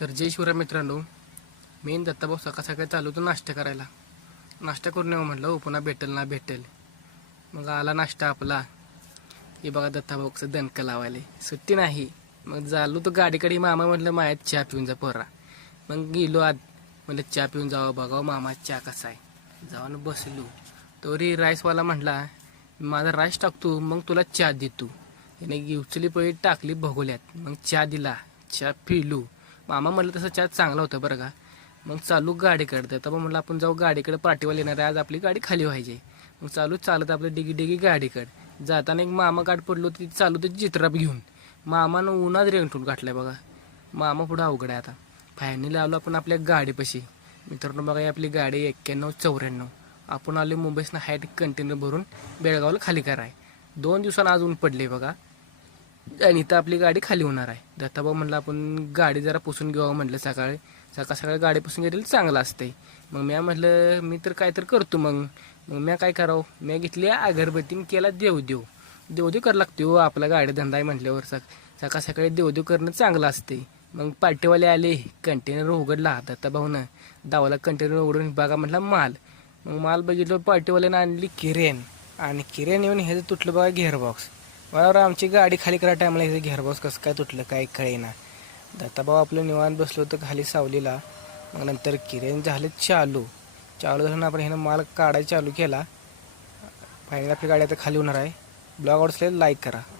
तर जय शिवराय मित्रांनो, मी दत्ताभाऊ सकाळ सकाळी चालू होतो नाश्ता करायला. नाश्ता करून येऊ म्हटलं, हो पुन्हा भेटेल ना भेटेल. मग आला नाश्ता आपला की बघा दत्ताभाऊचं दणकं लावायला सुट्टी नाही. मग झालो तो गाडीकडे, मामा म्हटलं मायात चहा पिऊन जा पोरा. मग गेलो आत, म्हटलं चहा पिऊन जावं बघावं मामा चहा कसा आहे. जाऊन बसलो. तोरी राईसवाला म्हटला माझा राईस टाकतो मग तुला चहा देतो. याने उचली पळी टाकली भगोल्यात, मग चहा दिला, चहा पिलो. मामा म्हटलं तसं चहा चांगला होता बरं का. मग चालू गाडीकडे, तर म्हटलं आपण जाऊ गाडीकडे, पार्टीवाला येणार आहे आज, आपली गाडी खाली व्हायची. मग चालू चालत आपलं डिगी डिगी गाडीकडे जाताना एक मामा गाठ पडलो, ती चालू ते चित्राप घेऊन. मामानं उन्हात रेंगटून गाठलाय बघा. मामा पुढं अवघड आहे आता. फायनली आलो आपण आपल्या गाडीपाशी. मित्रांनो बघा, ही आपली गाडी 9194. आपण आलो मुंबईसनं हायट कंटेनर भरून बेळगावला खाली कराय. 2 दिवसांना आज ऊन पडले बघा, आणि इथं आपली गाडी खाली होणार आहे. दत्ताभाऊ म्हणलं आपण गाडी जरा पुसून घेऊ म्हटलं, सकाळी सकाळ गाडी पुसून घेतली चांगलं असते. मग मी म्हटलं मी तर काय तर करतो. मग मग मी काय करावं, मी घेतली अगरबत्ती, केला देवदेव. देवदेव करायला लागते हो, आपला गाडी धंदा आहे म्हटल्यावर सकाळ सकाळी देवदेव करणं चांगलं असते. मग पार्टीवाले आले, कंटेनर उघडला दत्ताभाऊनं, दावाला कंटेनर उघडून बघा म्हटलं माल. मग माल बघितलं, पार्टीवाल्यानं आणली किरेन, आणि किरेन येऊन ह्याचं तुटलं बघा गेअरबॉक्स. बरोबर आमची गाडी खाली करा टायमाला हे घेरबॉक्स कसं काय तुटलं काय कळेना. दत्ताभाऊ आपलं निवांत बसलो होतं खाली सावलीला. मग नंतर किरेन झालं चालू झालं आपण ह्यानं माल काढायला चालू केला. फायनल आपली गाडी आता खाली होणार आहे. ब्लॉग आवडले लाईक करा.